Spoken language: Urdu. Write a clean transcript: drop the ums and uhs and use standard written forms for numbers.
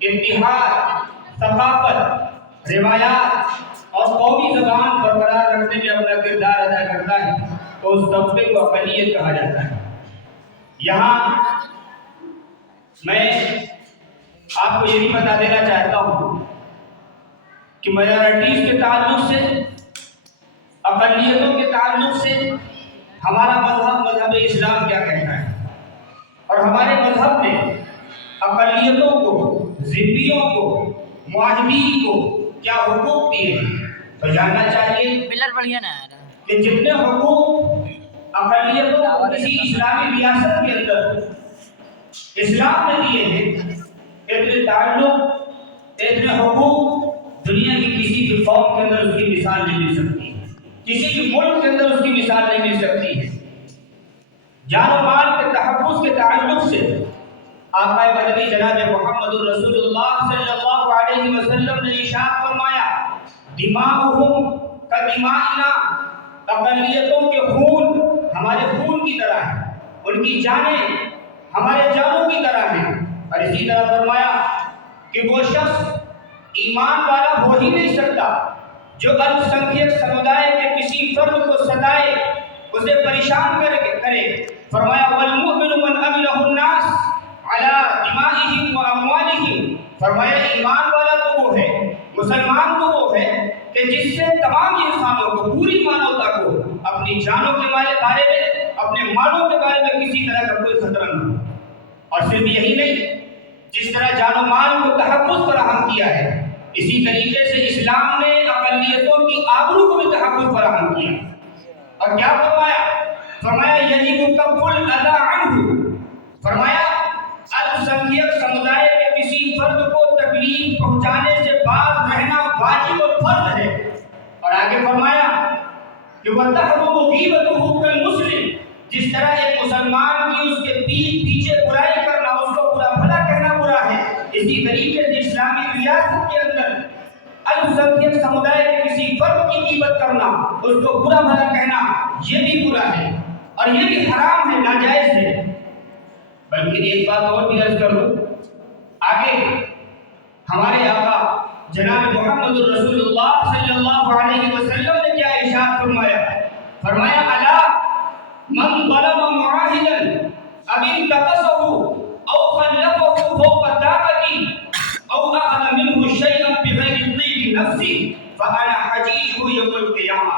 اتحاد، ثقافت، روایات اور قومی زبان برقرار رکھنے میں اپنا کردار ادا کرتا ہے تو اس طبقے کو اقلیت کہا جاتا ہے۔ یہاں میں آپ کو یہ بھی بتا دینا چاہتا ہوں کہ مائنورٹیز کے تعلق سے، اقلیتوں کے تعلق سے ہمارا مذہب اسلام کیا کہتا ہے، اور ہمارے مذہب میں اقلیتوں کو، ذمیوں کو، معاہدین کو کیا حقوق دیے ہیں۔ تو جاننا چاہیے کہ جتنے حقوق اقلیتوں کو کسی اسلامی ریاست کے اندر اسلام نے دیے ہیں، اتنے تعلق، اتنے حقوق دنیا کی کسی بھی قوم کے اندر اس کی مثال نہیں مل سکتی، کسی بھی ملک کے اندر اس کی مثال نہیں مل سکتی ہے۔ جان و مال کے تحفظ کے تعلق سے آقا مدنی جناب محمد رسول اللہ صلی اللہ علیہ وسلم نے ارشاد فرمایا، دماؤہم کدمائنا، اقلیتوں کے خون ہمارے خون کی طرح ہے، ان کی جانیں ہمارے جانوں کی طرح ہیں۔ اور اسی طرح فرمایا کہ وہ شخص ایمان والا ہو ہی نہیں سکتا جو الپسنکھیک سمودائے کے کسی فرد کو ستائے، اسے پریشان کرے۔ فرمایا والمؤمن من امنہ الناس علی دمائہم و اموالہم، فرمایا ایمان والا تو وہ ہے، مسلمان تو وہ ہے کہ جس سے تمام انسانوں کو، پوری مانوتا کو اپنی جانوں کے بارے میں، اپنے مالوں کے بارے میں کسی طرح کا کوئی خطرہ نہ ہو۔ اور صرف یہی نہیں، جس طرح جان و مال کو تحفظ فراہم کیا ہے، اسی طریقے سے اسلام نے اقلیتوں کی آبرو کو بھی تحفظ فراہم کیا۔ اور کیا فرمایا؟ فرمایا یجب کف الاذی عنہ، فرمایا الپسنکھیک سمودائے کے کسی فرد کو تکلیف پہنچانے سے باز رہنا واجب اور فرض ہے۔ اور آگے فرمایا کہ وَتَحْرُمُ غِیبَتُهُ كَالْمُسْلِمِ، جس طرح ایک مسلمان کی اس کے پیٹھ پیچھے برائی کرنا، اس کو برا بھلا کہنا برا ہے، اسی طریقے سے اسلامی ریاست کے اندر الپسنکھیک سمودائے کے کسی فرد کی غیبت کرنا، اس کو برا بھلا کہنا، یہ بھی برا ہے اور یہ بھی حرام ہے، ناجائز ہے۔ بلکہ ایک بات اور بھی عرض کر دوں، آگے ہمارے آقا جناب محمد رسول اللہ صلی اللہ علیہ وسلم نے کیا ارشاد فرمایا؟ فرمایا الا من ظلم معاہدا اب انتقص